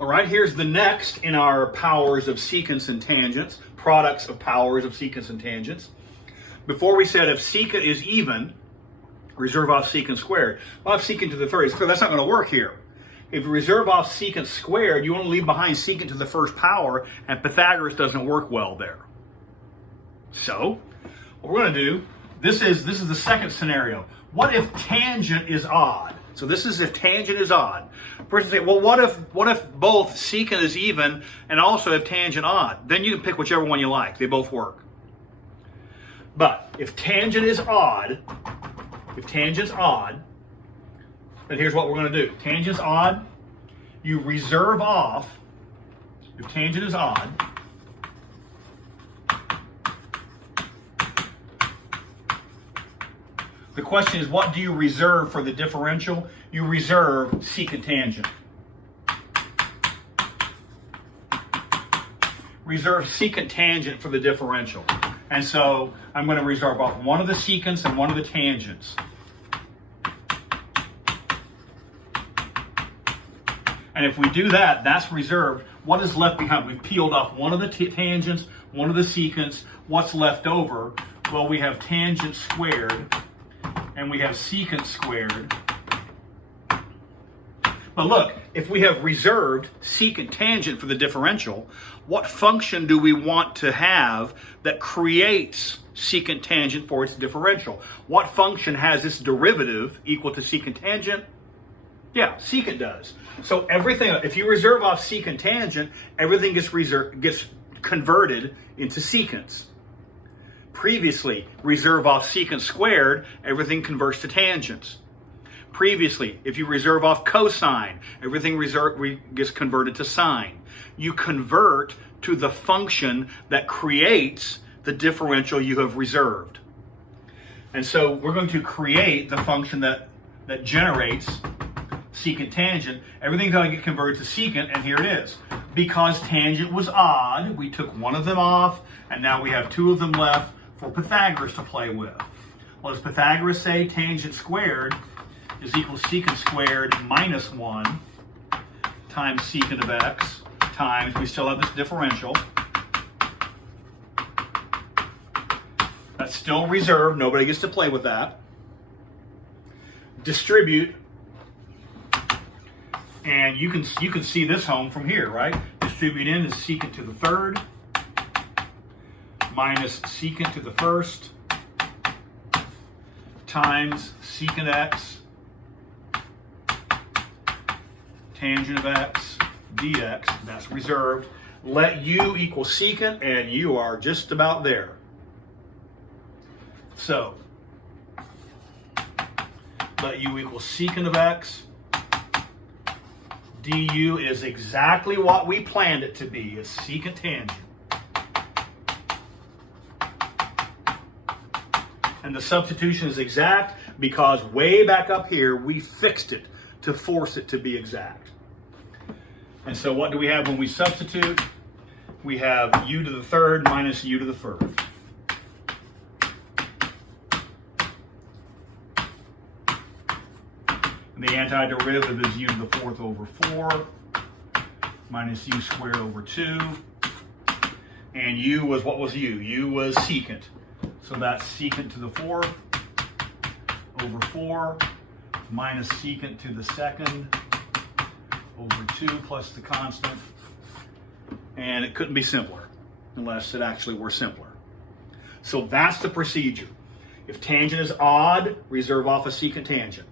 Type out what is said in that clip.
All right, here's the next in our powers of secants and tangents, products of powers of secants and tangents. Before we said if secant is even, reserve off secant squared. Well, if secant to the third is clear, that's not going to work here. If you reserve off secant squared, you want to leave behind secant to the first power, and Pythagoras doesn't work well there. So, what we're going to do, this is the second scenario. What if tangent is odd? So this is if tangent is odd. Person say, well, what if both secant is even and also if tangent odd? Then you can pick whichever one you like. They both work. But if tangent is odd, then here's what we're going to do. Tangent's odd. You reserve off, if tangent is odd, the question is, what do you reserve for the differential? You reserve secant tangent. Reserve secant tangent for the differential. And so I'm going to reserve off one of the secants and one of the tangents. And if we do that, that's reserved. What is left behind? We've peeled off one of the tangents, one of the secants. What's left over? Well, we have tangent squared and we have secant squared. But look, if we have reserved secant tangent for the differential, what function do we want to have that creates secant tangent for its differential? What function has this derivative equal to secant tangent? Yeah, secant does. So everything, if you reserve off secant tangent, everything gets converted into secants. Previously, reserve off secant squared, everything converts to tangents. Previously, if you reserve off cosine, everything gets converted to sine. You convert to the function that creates the differential you have reserved. And so we're going to create the function that generates secant tangent. Everything's going to get converted to secant, and here it is. Because tangent was odd, we took one of them off, and now we have two of them left for Pythagoras to play with. Well, does Pythagoras say tangent squared is equal to secant squared minus 1 times secant of x times, we still have this differential. That's still reserved. Nobody gets to play with that. Distribute. And you can see this home from here, right? Distribute in is secant to the third minus secant to the first times secant x tangent of x dx. That's reserved. Let u equal secant, and you are just about there. So let u equal secant of x. du is exactly what we planned it to be. It's secant tangent. And the substitution is exact because way back up here we fixed it to force it to be exact. And so what do we have when we substitute? We have u to the third minus u to the first. And the antiderivative is u to the fourth over 4 minus u squared over 2. And u was, what was u? u was secant. So that's secant to the fourth over 4 minus secant to the second over 2 plus the constant. And it couldn't be simpler unless it actually were simpler. So that's the procedure. If tangent is odd, reserve off a secant tangent.